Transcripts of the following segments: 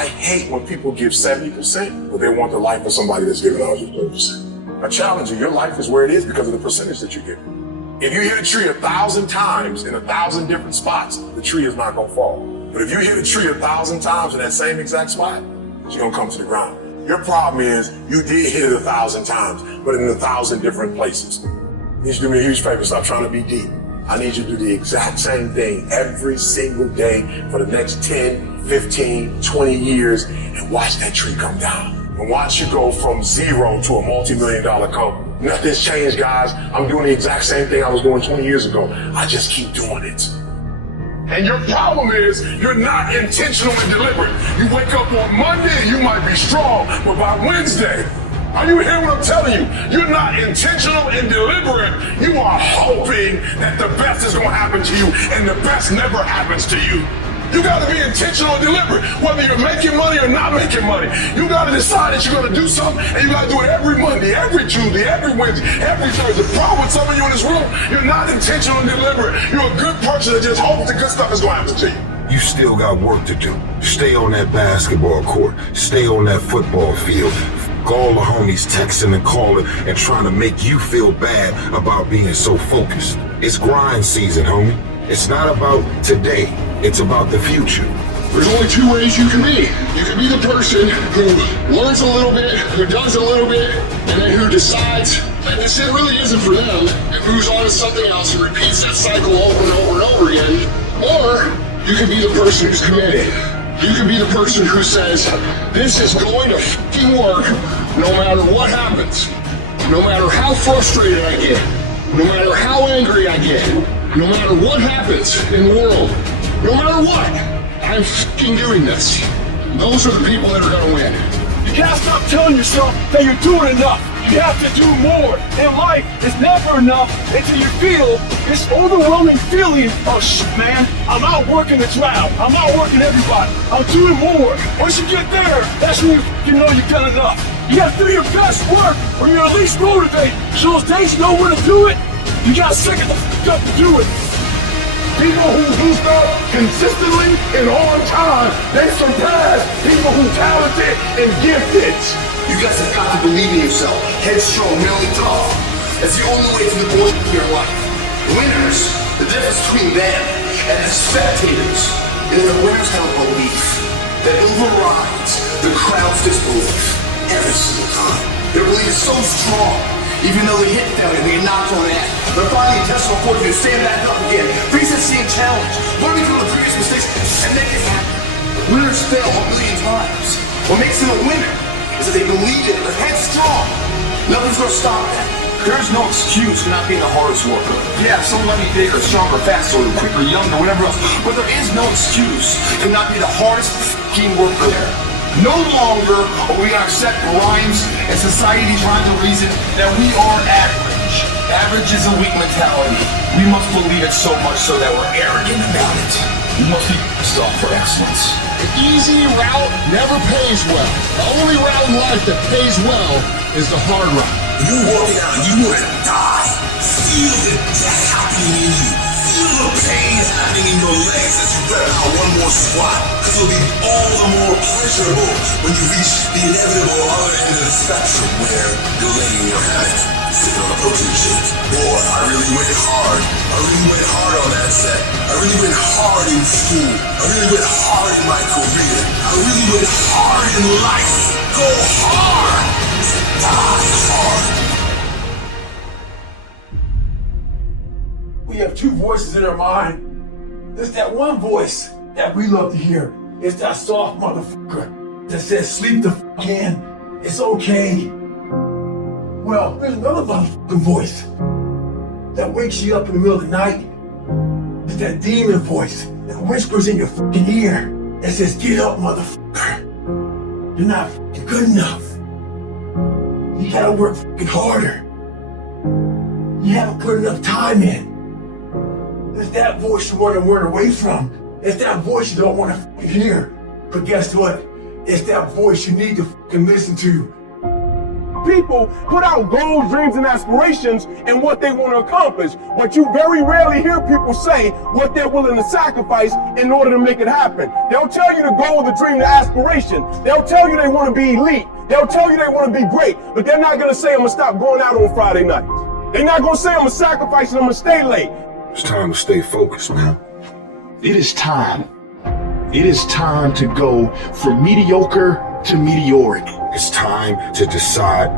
I hate when people give 70%, but they want the life of somebody that's giving 130%. I challenge you, your life is where it is because of the percentage that you give. If you hit a tree 1,000 times in 1,000 different spots, the tree is not gonna fall. But if you hit a tree 1,000 times in that same exact spot, it's gonna come to the ground. Your problem is you did hit it 1,000 times, but in 1,000 different places. You need to do me a huge favor, stop trying to be deep. I need you to do the exact same thing every single day for the next 10, 15, 20 years and watch that tree come down. And watch you go from zero to a multi-million-dollar company. Nothing's changed, guys. I'm doing the exact same thing I was doing 20 years ago. I just keep doing it. And your problem is you're not intentional and deliberate. You wake up on Monday, you might be strong, but by Wednesday, are you hearing what I'm telling you? You're not intentional and deliberate. You are hoping that the best is gonna happen to you, and the best never happens to you. You gotta be intentional and deliberate, whether you're making money or not making money. You gotta decide that you're gonna do something, and you gotta do it every Monday, every Tuesday, every Wednesday, every Thursday. The problem with some of you in this room, you're not intentional and deliberate. You're a good person that just hopes the good stuff is gonna happen to you. You still got work to do. Stay on that basketball court. Stay on that football field. All the homies texting and calling and trying to make you feel bad about being so focused. It's grind season, homie. It's not about today. It's about the future. There's only two ways you can be. You can be the person who learns a little bit, who does a little bit, and then who decides that this shit really isn't for them and moves on to something else and repeats that cycle over and over and over again. Or you can be the person who's committed. You can be the person who says, this is going to fucking work no matter what happens. No matter how frustrated I get. No matter how angry I get. No matter what happens in the world. No matter what, I'm fucking doing this. Those are the people that are gonna win. You gotta stop telling yourself that you're doing enough. You have to do more. In life, it's never enough until you feel this overwhelming feeling of shit, man. I'm outworking the crowd. I'm outworking everybody. I'm doing more. Once you get there, that's when you know you've done enough. You gotta do your best work, or you're at least motivated. So those days you know when to do it, you gotta stick it the fuck up to do it. People who start consistently and on time, they surpass people who talented and gifted. You guys have got to believe in yourself. Headstrong, mentally tough. That's the only way to the bullshit in your life. Winners, the difference between them and the spectators is the winners have a belief that overrides the crowd's disbelief every single time. Their belief is so strong, even though they hit failure, they get knocked on the head. They're finding intestinal fortitude, stand back up again, face that same challenge, learning from the previous mistakes, and make it happen. Winners fail 1,000,000 times. What makes them a winner is that they believe in it, they're headstrong. Nothing's gonna stop that. There's no excuse for not being the hardest worker. Yeah, some might be bigger, stronger, faster, quicker, younger, whatever else, but there is no excuse to not be the hardest f***ing worker there. No longer are we gonna accept rhymes and society trying to reason that we are average. Average is a weak mentality. We must believe it so much so that we're arrogant about it. We must be stuck for excellence. The easy route never pays well. The only route in life that pays well is the hard route. You're working out and you want to die. Feel the death happening in you. Feel the pain happening in your legs as you rep out one more squat. Because it'll be all the more pleasurable when you reach the inevitable other end of the spectrum where you're laying in your hammock, sipping on a protein shake. Boy, I really went hard. I really went hard on that set. I really went hard in school. I really went hard in my career. I really went hard in life. Go hard. Die hard. We have two voices in our mind. There's that one voice that we love to hear. It's that soft motherfucker that says, sleep the fuck in. It's okay. Well, there's another motherfucking voice that wakes you up in the middle of the night. It's that demon voice that whispers in your fucking ear that says, get up, motherfucker. You're not fucking good enough. You gotta work fucking harder. You haven't put enough time in. It's that voice you want to run away from. It's that voice you don't want to fucking hear. But guess what? It's that voice you need to fucking listen to. people put out goals, dreams, and aspirations and what they want to accomplish, but you very rarely hear people say what they're willing to sacrifice in order to make it happen. They'll tell you the goal, the dream, the aspiration. They'll tell you they want to be elite. They'll tell you they want to be great, but they're not going to say, I'm going to stop going out on Friday nights. They're not going to say, I'm going to sacrifice and I'm going to stay late. It's time to stay focused, man. It is time. It is time to go from mediocre to meteoric. It's time to decide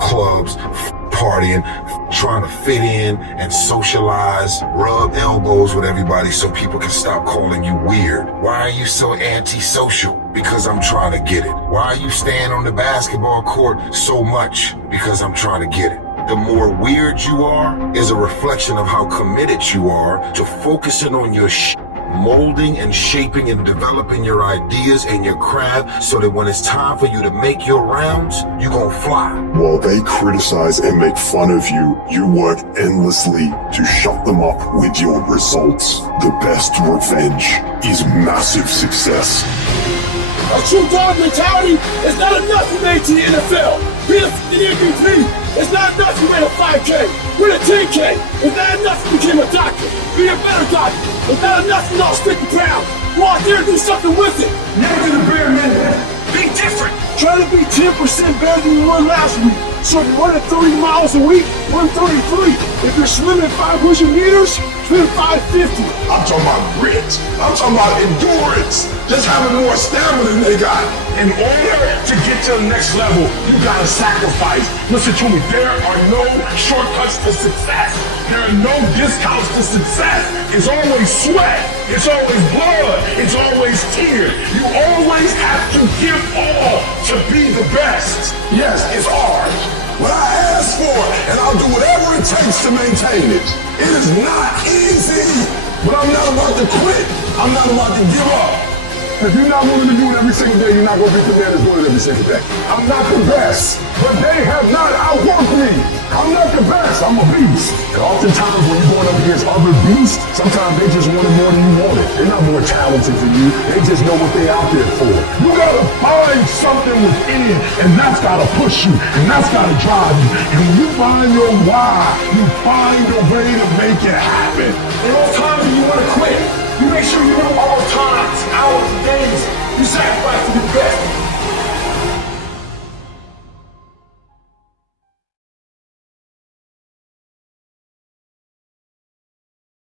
clubs, partying, trying to fit in and socialize, rub elbows with everybody so people can stop calling you weird. Why are you so antisocial? Because I'm trying to get it. Why are you staying on the basketball court so much? Because I'm trying to get it. The more weird you are is a reflection of how committed you are to focusing on your molding and shaping and developing your ideas and your craft so that when it's time for you to make your rounds, you're gonna fly. While they criticize and make fun of you, you work endlessly to shut them up with your results. The best revenge is massive success. A true dog mentality is not enough to make to the NFL. Be an MVP. It's not enough to win a 5K. Win a 10K. It's not enough to become a doctor. Be a better doctor. It's not enough to lose 50 pounds. Go out there and do something with it. Never do the bare minimum. Be different. Try to be 10% better than you were last week. So if you're running 30 miles a week, run 33. If you're swimming 500 meters, swim 550. I'm talking about grit. I'm talking about endurance. Just having more stamina than they got. In order to get to the next level, you gotta sacrifice. Listen to me, there are no shortcuts to success. There are no discounts to success. It's always sweat. It's always blood. It's always tears. You always have to give all to be the best. Yes, it's hard. But I ask for it, and I'll do whatever it takes to maintain it. It is not easy, but I'm not about to quit. I'm not about to give up. If you're not willing to do it every single day, you're not going to be the man that's doing it every single day. I'm not the best, but they have not outworked me. I'm not the best, I'm a beast. And oftentimes when you're going up against other beasts, sometimes they just want it more than you want it. They're not more talented than you, they just know what they're out there for. You gotta find something within, and that's gotta push you, and that's gotta drive you. And when you find your why, you find a way to make it happen. And those times when you wanna quit, you make sure you know all times, hours,